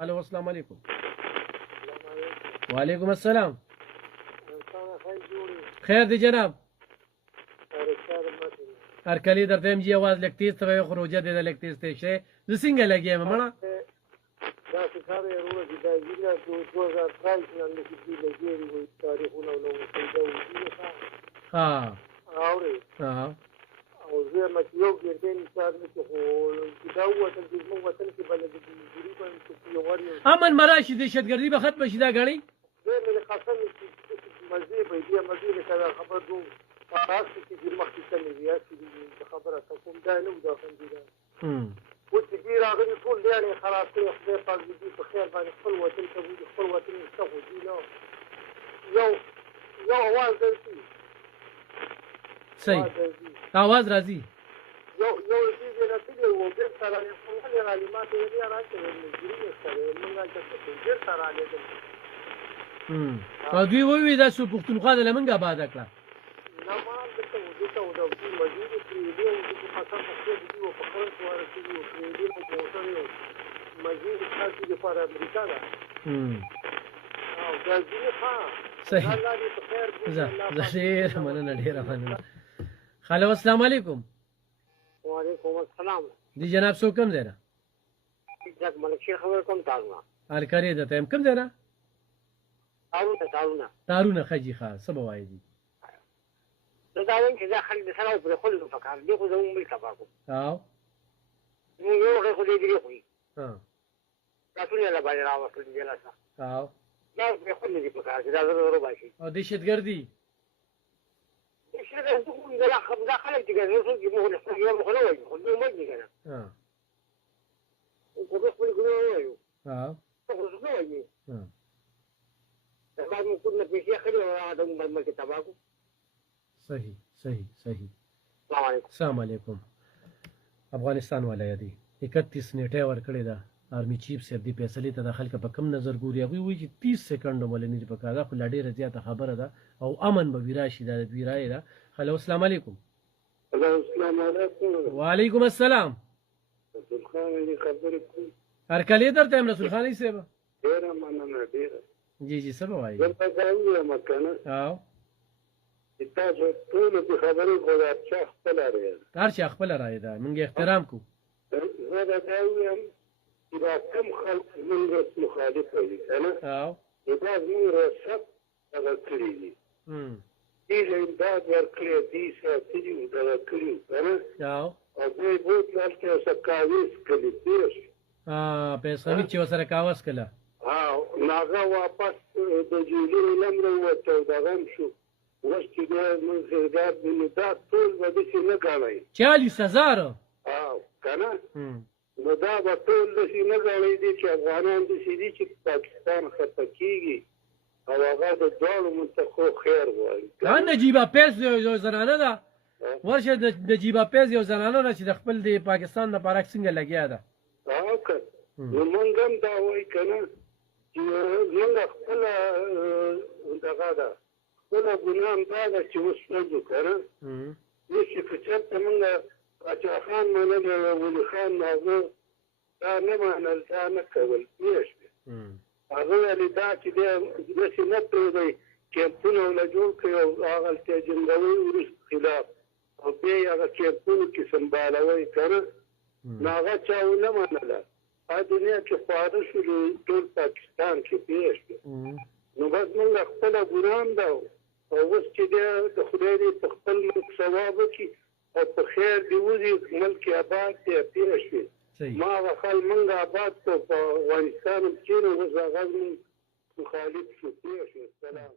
الو السلام علیکم. وعلیکم السلام. خیر دی جناب. هرکلی درته یم جی आवाज لږ تیز ته خروجه دی لږ تیز ته شي زه څنګه لګیم مړه دا چې کار یې ورو چې دا وینا 2023 نن کې دی لګیږي وي تاریخونه نو څه ها اوري ها او زه مې یو کې دې انسان چې خو دا وته چې موږ وطن کې بلد دي ګریبا چې یو ور امن مراشي د شتګردي به ختم شي دا غړي زه مې قسم چې مزي به دې مزي له خبر دوه تاسو چې مخکې څنګه دی چې خبره کوم دا نه ودا خندیدا و چې دې راغلي ټول دی خلاص کړي خدای پاک دې په خیر باندې خپل وطن ته وي خپل وطن ته وي نو یو आवाज درځي صحیح आवाज راځي یو دې نه تلې و ګر سره نه څنګه راځي ما ته یې راځي ګریه سره موږ چې ګر سره راځي او دوی ووی دا سو پښتونخوا د لمنګه آباد کړه صحیح ډېره مننه ډېره مننه خالو السلام علیکم. وعلیکم السلام. دی جناب څوک کوم ځای نه جګ ملک شیر خبر کوم تاسو هرکلی درته یم کوم ځای نه تارونه خجي ښه څه به وایي دي زه دا وایم چې دا خلک د سره پرېښودل نو پکار دي خو زموږ ملک تباه کړو او نو یو هغې خو دې درې خوري ها دا ټول یې له باندې راوستل دي جلسه او دا پرېښودل دي پکار چې دا زر وباسي او دهشتګردي دا خلک دي که نه څوک یې موږ نه خو نه وایو خو دوی مرګ دي که نه خو دوی خپلې ګناه نه وایو خو څوک نه وایي بعد موږ ټول نه پیسې اخلي او هغه د موږ ملک تباه کړو. صحیح صحیح صحیح. السلام علیکم. السلام علیکم. افغانستان والا دی 31 نیټه ورکړې ده آرمی چیف صاحب دی فیصلې ته د خلک په کم نظر ګوري هغوی وایي چې 30 سکنډ ولې نه دي پکار دا خو لا ډېره زیاته خبره ده او امن به وي راشي دا دوی رایې ده. هلو السلام علیکم. السلام علیکم. وعلیکم السلام. رسول خان علی خبرې کوم هرکلی درته یم رسول خان صاحب. ډېره مننه ډېره. جی جی څه به وایي دلته دا ووایم که نه او چې تاسو ټولو کې خبرې کوو د هر چا خپله رایه ده هر چا خپله رایه ده موږ احترام کوو. زه به دا ووایم چې دا کم خلک زموږ مخالف وي که نه او دا زموږ ریاست دغه کړي دي دوی له امداد ورکړی دوی ساتلي وو دغه کړي وو که نه او دوی بوتل هلته یو څه کاوې څکلې پوه شوې پیسوي چې ورسره کاوس کله نو هغه واپس د جولې لمره ووته او دغه هم شو اوس چې بیا موږ خیرګار دي نو دا ټول به داسې نه ګڼئ 40,000 که نه نو دا به ټول داسې نه ګڼئ دي چې افغانان داسې دي چې پاکستان خفه کېږي او هغه د دواړو منطقو خیر غواړي نجیبه پیس یو زنانه ده ورشه د نجیبه پیس یو زنانه ده چې د خپل د پاکستان لپاره څنګه لګیا ده که نو موږ هم دا وایي که نه چې موږ خپله دغه ده خپله ګناه هم دا ده چې اوس وځو که نه اوس چې که چېرته موږ پاچاخان منلی ولي خان نو هغه دا نه منل دا نه کول پوه شوې هغه ویلې دا چې دی داسې نه پرېږدئ کیمپونه ونه جوړ کړئ او هغه هلته جنګوئ وروسته خلاف او بیا یې هغه کیمپونو کې سمبالوئ که نه نو هغه چا ونه منله دنیا کې خواړه شولو ټول پاکستان کې پوه شوې نو بس موږ خپله ګناه هم ده او اوس چې دی د خدای دې په خپل ملک ثواب وکړي او په خیر دې وځي ملک آباد دی پوه شوې ما هغه خلک موږ آباد کړو په افغانستان هم چېرې اوس هغه زموږ مخالف شو پوه شوې. سلام.